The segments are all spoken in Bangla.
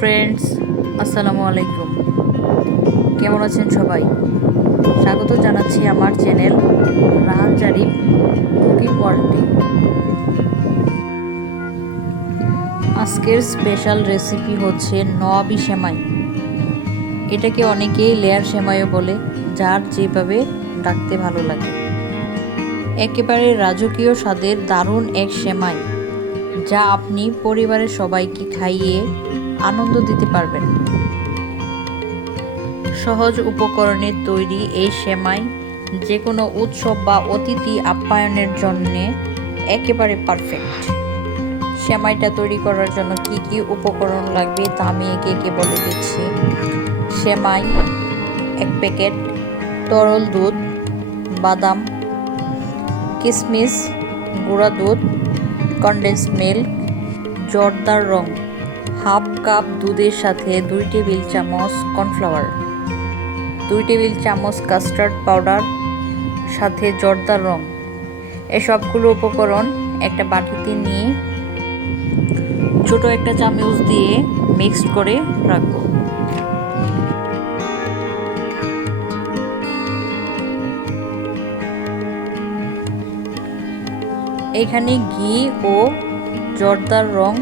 ফ্রেন্ডস, আসসালামু আলাইকুম। কেমন আছেন সবাই? স্বাগত জানাচ্ছি আমার চ্যানেল রাহান জারিফ কুকিং ওয়ার্ল্ডে। আজকের স্পেশাল রেসিপি হচ্ছে নওয়াবি সেমাই। এটাকে অনেকেই লেয়ার সেমাইও বলে, যার যেভাবে ডাকতে ভালো লাগে। একেবারে রাজকীয় স্বাদের দারুণ এক সেমাই, যা আপনি পরিবারের সবাইকে খাইয়ে আনন্দ দিতে পারবেন। সহজ উপকরণে তৈরি এই সেমাই যে কোনো উৎসব বা অতিথি আপ্যায়নের জন্য একেবারে পারফেক্ট। সেমাইটা তৈরি করার জন্য কি কি উপকরণ লাগবে তা আমি একে বলে দিচ্ছি। সেমাই 1 প্যাকেট, তরল দুধ, বাদাম, কিশমিশ, গুঁড়া দুধ, কনডেন্স মিল্ক, জর্দার রং, হাফ কাপ দুধের সাথে 2 টেবিল চামচ কর্নফ্লাওয়ার, 2 টেবিল চামচ কাস্টার্ড পাউডার, সাথে জর্দার রং। এসবগুলো উপকরণ একটা বাটিতে নিয়ে ছোট একটা চামচ দিয়ে মিক্সড করে রাখবো। এখানে ঘি ও জর্দার রং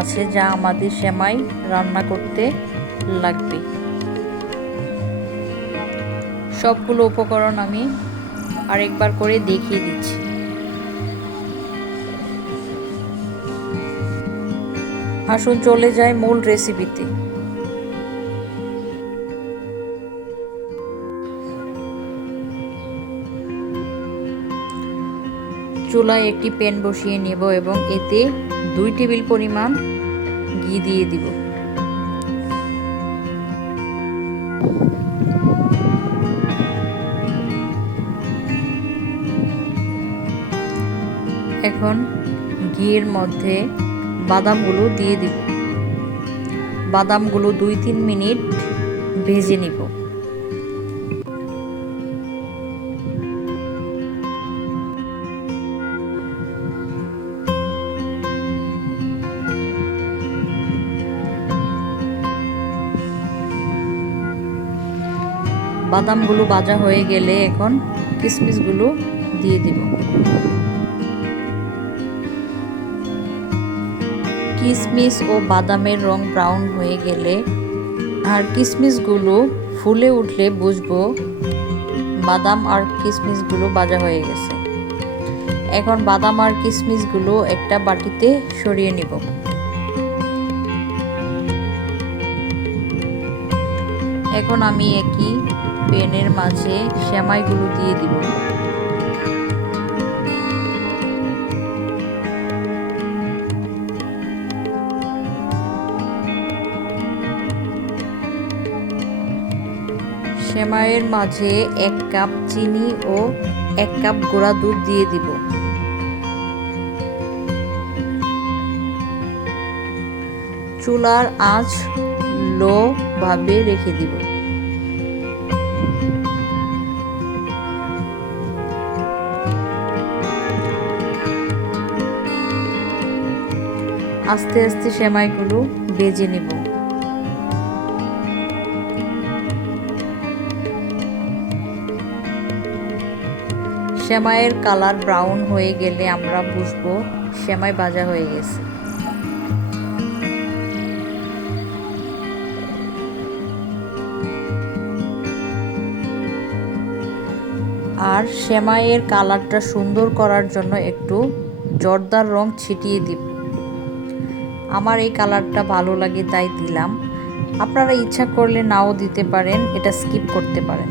আছে, যা আমাদের সেমাই রান্না করতে লাগবে। সবগুলো উপকরণ আমি আরেকবার করে দেখিয়ে দিচ্ছি। আসুন চলে যায় মূল রেসিপিতে। চুলায় একটি প্যান বসিয়ে নেব এবং এতে 2 টেবিল পরিমাণ ঘি দিয়ে দিব। এখন ঘিয়ের মধ্যে বাদামগুলো দিয়ে দিব। বাদামগুলো 2-3 মিনিট ভেজে নিব। বাদামগুলো ভাজা হয়ে গেলে এখন কিশমিশগুলো দিয়ে দিব। কিশমিশ ও বাদামের রং ব্রাউন হয়ে গেলে আর কিশমিশগুলো ফুলে উঠলে বুঝবো বাদাম আর কিশমিশগুলো ভাজা হয়ে গেছে। এখন বাদাম আর কিশমিশগুলো একটা বাটিতে সরিয়ে নিব। এখন আমি একই প্যানের মাঝে সেমাইগুলো দিয়ে দিব। সেমাইয়ের মাঝে 1 কাপ চিনি ও 1 কাপ গুঁড়া দুধ দিয়ে দিব। চুলার আঁচ লো ভাবে রেখে দিব। আস্তে আস্তে সেমাইগুলো ভেজে নিব। সেমাইয়ের কালার ব্রাউন হয়ে গেলে আমরা বুঝবো সেমাই ভাজা হয়ে গেছে। আর সেমাইয়ের কালারটা সুন্দর করার জন্য একটু জর্দার রং ছিটিয়ে দিব। আমার এই কালারটা ভালো লাগে তাই দিলাম। আপনারা ইচ্ছা করলে নাও দিতে পারেন, এটা স্কিপ করতে পারেন।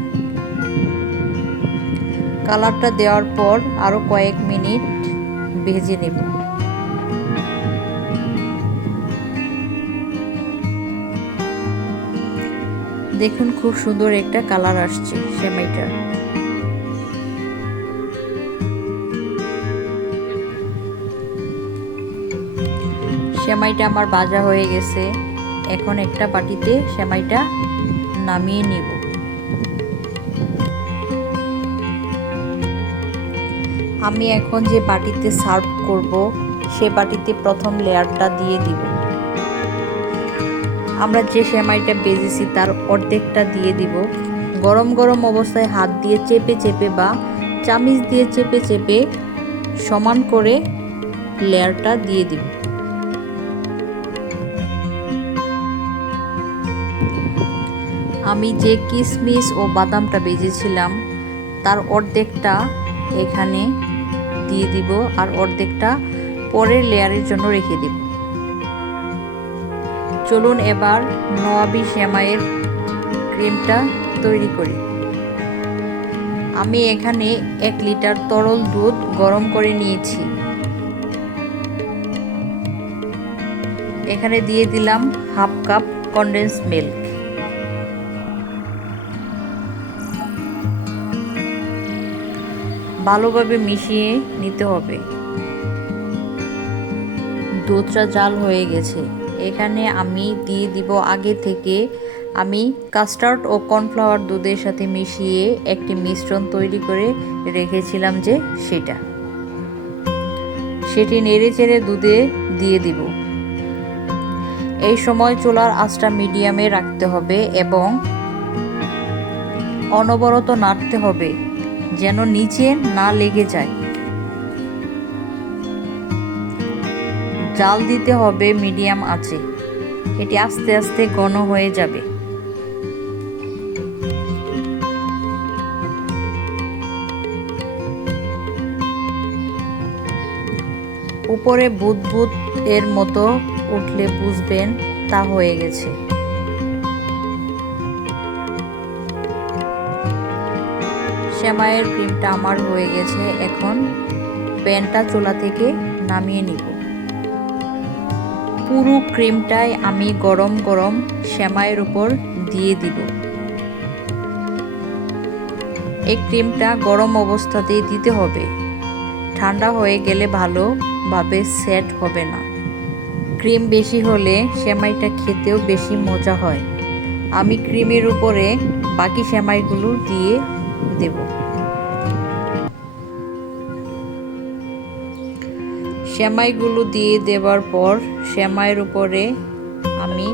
কালারটা দেওয়ার পর আরো কয়েক মিনিট ভেজে নেব। দেখুন খুব সুন্দর একটা কালার আসছে সেমাইটার। সেমাইটা আমার ভাজা হয়ে গেছে। এখন একটা বাটিতে সেমাইটা নামিয়ে নিব। আমি এখন যে বাটিতে সার্ভ করব সে বাটিতে প্রথম লেয়ারটা দিয়ে দিব। আমরা যে সেমাইটা ভেজেছি তার অর্ধেকটা দিয়ে দিব। গরম গরম অবস্থায় হাত দিয়ে চেপে চেপে বা চামিচ দিয়ে চেপে চেপে সমান করে লেয়ারটা দিয়ে দিব। আমি যে কিশমিশ ও বাদামটা ভেজেছিলাম তার অর্ধেকটা এখানে দিয়ে দিব আর অর্ধেকটা পরের লেয়ারের জন্য রেখে দিব। চলুন এবার নওয়াবি সেমাইয়ের ক্রিমটা তৈরি করি। আমি এখানে 1 লিটার তরল দুধ গরম করে নিয়েছি। এখানে দিয়ে দিলাম হাফ কাপ কনডেন্স মিল্ক। ভালোভাবে মিশিয়ে নিতে হবে। দুধটা জাল হয়ে গেছে। এখানে আমি দিয়ে দিব আগে থেকে আমি কাস্টার্ড ও কর্নফ্লাওয়ার দুধের সাথে মিশিয়ে একটি মিশ্রণ তৈরি করে রেখেছিলাম যে সেটি নেড়ে চেড়ে দুধে দিয়ে দিব। এই সময় চুলার আঁচটা মিডিয়ামে রাখতে হবে এবং অনবরত নাড়তে হবে যেন নিচে না লেগে যায়। জাল দিতে হবে মিডিয়াম আঁচে। এটি আস্তে আস্তে ঘন হয়ে যাবে। উপরে বুদবুদ এর মতো উঠলে বুঝবেন তা হয়ে গেছে। সেমাইয়ের ক্রিমটা আমার হয়ে গেছে। এখন প্যানটা চুলা থেকে নামিয়ে নিব। পুরো ক্রিমটাই আমি গরম গরম সেমাইয়ের উপর দিয়ে দিব। এই ক্রিমটা গরম অবস্থাতেই দিতে হবে। ঠান্ডা হয়ে গেলে ভালোভাবে সেট হবে না। ক্রিম বেশি হলে সেমাইটা খেতেও বেশি মজা হয়। আমি ক্রিমের উপরে বাকি সেমাইগুলো দিয়ে দেব। সেমাইগুলো দিয়ে দেওয়ার পর সেমাইয়ের উপরে আমি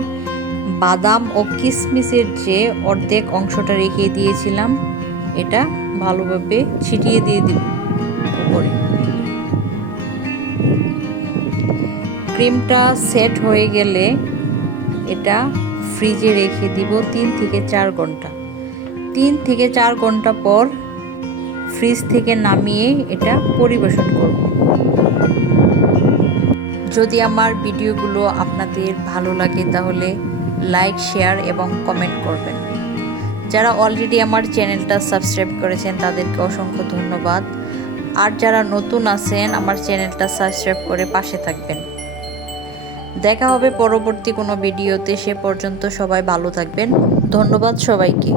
বাদাম ও কিশমিশের যে অর্ধেক অংশটা রেখে দিয়েছিলাম এটা ভালোভাবে ছিটিয়ে দিয়ে দিব উপরে। ক্রিমটা সেট হয়ে গেলে এটা ফ্রিজে রেখে দিব 3 থেকে 4 ঘন্টা। 3 থেকে 4 ঘন্টা পর ফ্রিজ থেকে নামিয়ে এটা পরিবেশন করব। যদি আমার ভিডিওগুলো আপনাদের ভালো লাগে তাহলে লাইক, শেয়ার এবং কমেন্ট করবেন। যারা অলরেডি আমার চ্যানেলটা সাবস্ক্রাইব করেছেন তাদেরকে অসংখ্য ধন্যবাদ। আর যারা নতুন আছেন আমার চ্যানেলটা সাবস্ক্রাইব করে পাশে থাকবেন। দেখা হবে পরবর্তী কোনো ভিডিওতে। সে পর্যন্ত সবাই ভালো থাকবেন। ধন্যবাদ সবাইকে।